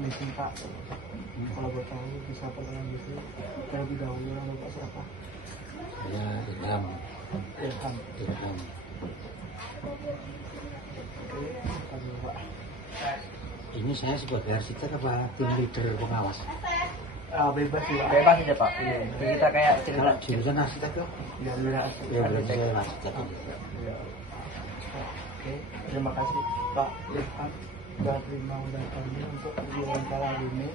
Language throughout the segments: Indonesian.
mungkin Pak, kalau Bapak tahu bisa perkenalan diri terlebih dahulu lah Bapak siapa? Saya Ilham. Ilham. Ilham. Oke, kami Pak. Ini saya sebagai arsitek apa tim leader pengawas? Bebas sih Pak. Bebas aja Pak. Kita kayak cerita. Kalau jurusan arsitek tuh? Ya, benar asli. Ya berarti saya arsitek. Ya. Oke, terima kasih Pak Ilham sudah terima undangan kami untuk diwawancara ini.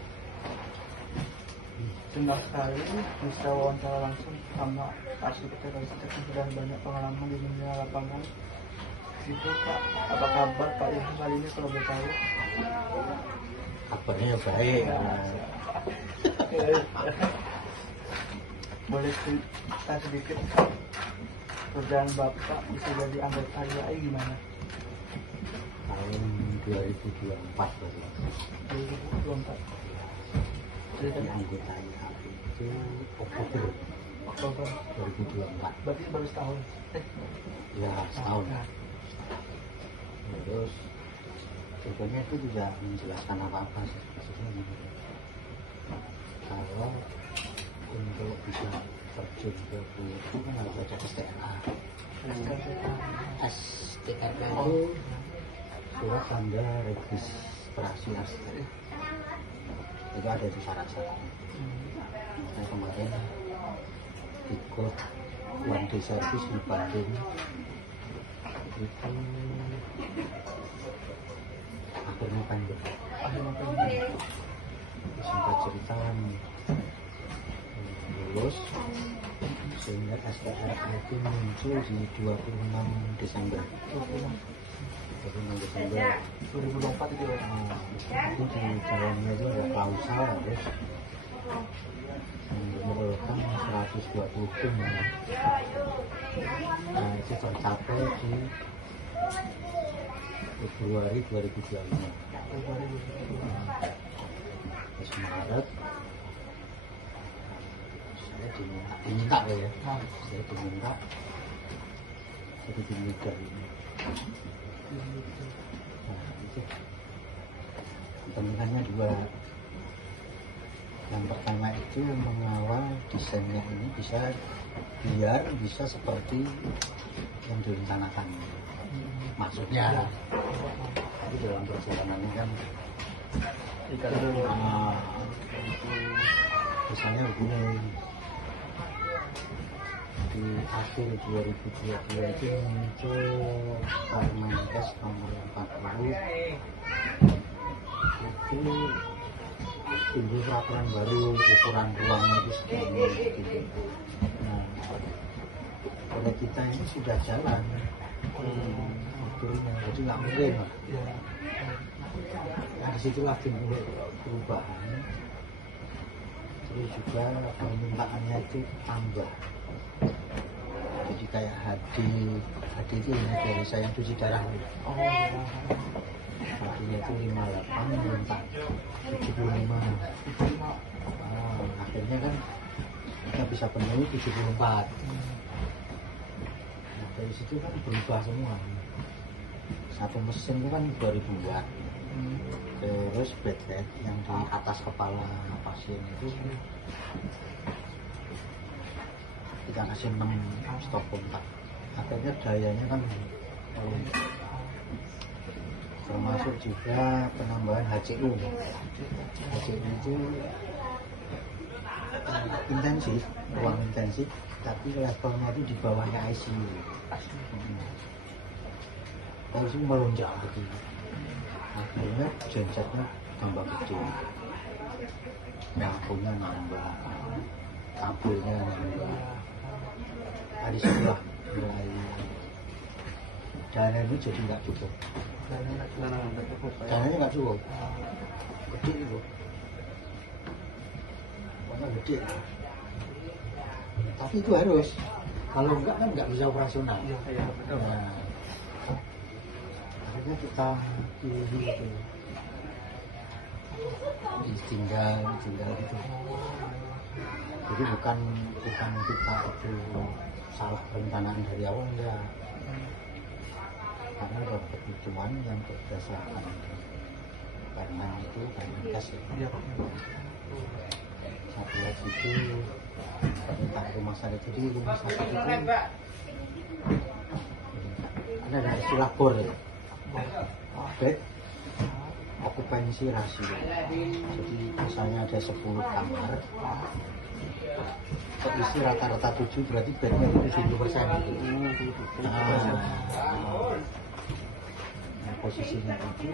Senang sekali bisa wawancara langsung sama arsitek-arsitek yang sudah banyak pengalaman di dunia lapangan. Gitu Pak, apa kabar Pak Ilham kali ini kalau boleh tahu? Kabarnya baik. Boleh cerita sedikit kerjaan Bapak bisa jadi anggota IAI gimana? Tahun 2024 baru. 2024. Jadi Ceritanya anggota IAI itu Oktober Oktober. 2024. Berarti baru setahun. Ya setahun. Nah, Terus sebetulnya itu tidak menjelaskan apa-apa sih. Maksudnya gini. Kalau untuk bisa terjun ke kuliah itu kan harus baca STRA. STRA itu surat tanda registrasi arsitek. Itu ada di syarat-syaratnya. Saya kemarin ikut one day service di Bandung itu akhirnya panjang. Singkat cerita lulus sehingga STRA itu muncul di 26 Desember 2024 itu ya. Itu di dalamnya itu ada klausal terus memerlukan 120 tim. Nah itu tercapai di Februari 2025. Terus Maret saya diminta ya, saya diminta jadi tim leader ini. Nah itu kepentingannya dua. Yang pertama itu mengawal desainnya ini biar bisa seperti yang direncanakan. Maksudnya itu dalam perjalanan ini kan misalnya begini, di akhir 2022 itu muncul Permenkes nomor 40 itu timbul peraturan baru ukuran ruangnya itu segini. Nah, oleh kita ini sudah jalan strukturnya, jadi nggak mungkin lah. Nah, disitulah timbul perubahan. Terus juga permintaannya itu tambah. Jadi kayak HD itu ini dari saya cuci darah. HD-nya itu 58 minta 75. Akhirnya kan kita bisa penuhi 74. Nah, dari situ kan berubah semua. Satu mesin itu kan 2000 watt. Terus bedlight yang di atas kepala pasien itu kita kasih 6 stop kontak. Akhirnya dayanya kan termasuk juga penambahan HCU. HCU itu intensif, ruang intensif, tapi levelnya itu di bawahnya ICU. ICU melonjak gitu. Akhirnya gensetnya tambah gede, lampunya nambah, kabelnya nambah. Dari situlah mulai dana itu jadi nggak cukup. Dananya nggak cukup, gede itu, pokoknya gede. Tapi itu harus, kalau enggak kan nggak bisa operasional. Nah, akhirnya kita pilih itu, tinggal gitu. Jadi bukan kita itu salah perencanaan dari awal, enggak. Karena ada kebutuhan yang berdasarkan Barman itu barman gas ya. Iya. Satu lagi itu tentang rumah sakit. Jadi rumah sakit itu ada istilah BOR ya. Bed okupansi rasio. Jadi misalnya ada 10 kamar, terisi rata-rata 7, berarti bednya itu 70%. Nah, posisinya itu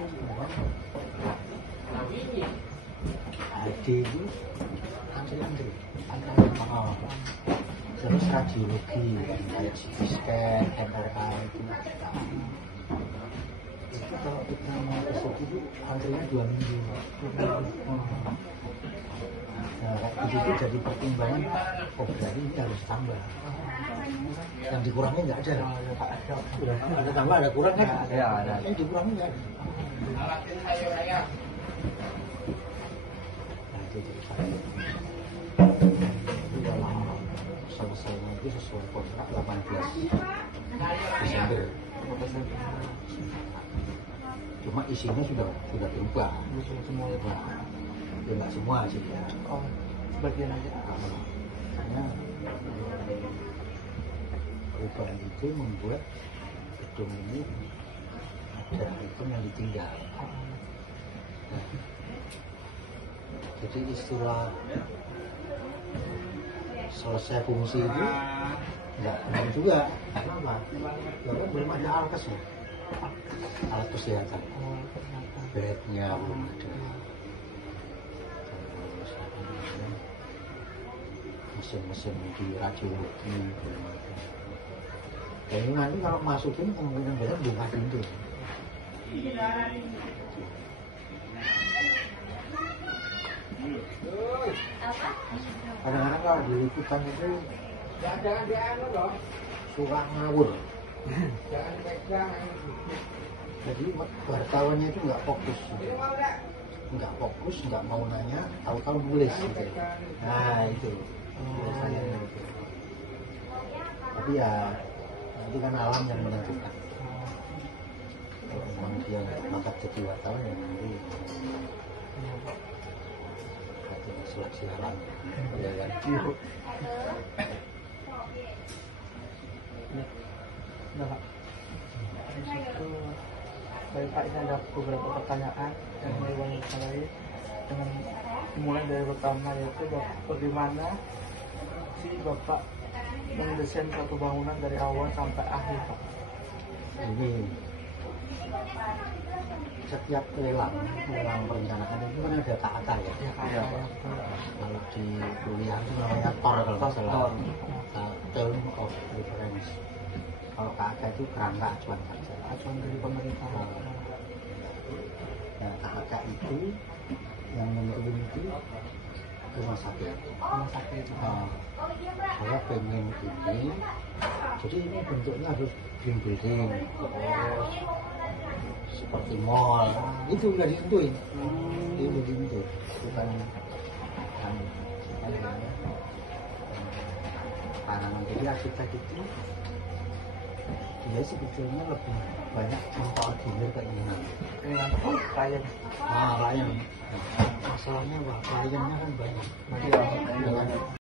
AD itu antri. Terus radiologi kayak CT scan, MRI itu kalau kita mau ke situ antrinya 2 minggu. Nah, itu jadi pertimbangan, oh berarti ini harus tambah. Yang dikurangi nggak ada. Udah ada tambah, ada kurang kan? Ya, ada. Yang dikurangi nggak ada. Nah, itu jadi dalam selesainya itu sesuai kontrak 18 Desember. Cuma isinya sudah berubah. Semua ya, Pak. Ya nggak semua sih ya. Oh, sebagian aja. Karena perubahan itu membuat gedung ini ada item yang ditinggal. Nah, jadi istilah selesai fungsi itu nggak benar juga. Kenapa? Ya kan belum ada alkes ya. Alat kesehatan. Oh, ternyata. Bednya belum ada. Mesin-mesin di radiologi belum ada. Dan ini nanti kalau masukin kemungkinan besar buka pintu. Kadang-kadang kalau di liputan itu suka ngawur. Jadi wartawannya itu nggak fokus, nggak mau nanya, tahu-tahu nulis gitu. Nah itu biasanya itu. Tapi ya nanti kan alam yang menentukan. Kalau memang dia bakat jadi wartawan ya nanti seleksi alam, ya kan? Nah, Pak. Di situ baik Pak, ini ada beberapa pertanyaan yang ingin saya dengan dimulai dari pertama, yaitu bagaimana si Bapak mendesain satu bangunan dari awal sampai akhir, Pak? Ini setiap lelang perencanaan itu kan ada KAK ya. Ya, Kalau di kuliah itu namanya TOR kalau nggak salah. Term of Reference. Kalau KAK itu kerangka acuan kerja. acuan dari pemerintah. Nah, KAK itu yang menurun itu rumah sakit. Rumah sakit itu. Saya pengen ini, jadi ini bentuknya harus green building, terus seperti mall, itu udah diintuin, itu diintuin, bukan karangan. Jadi arsitek itu dia sebetulnya lebih banyak mengkoordinir keinginan. Klien. Nah, klien. Masalahnya apa? Kliennya kan banyak. Iya.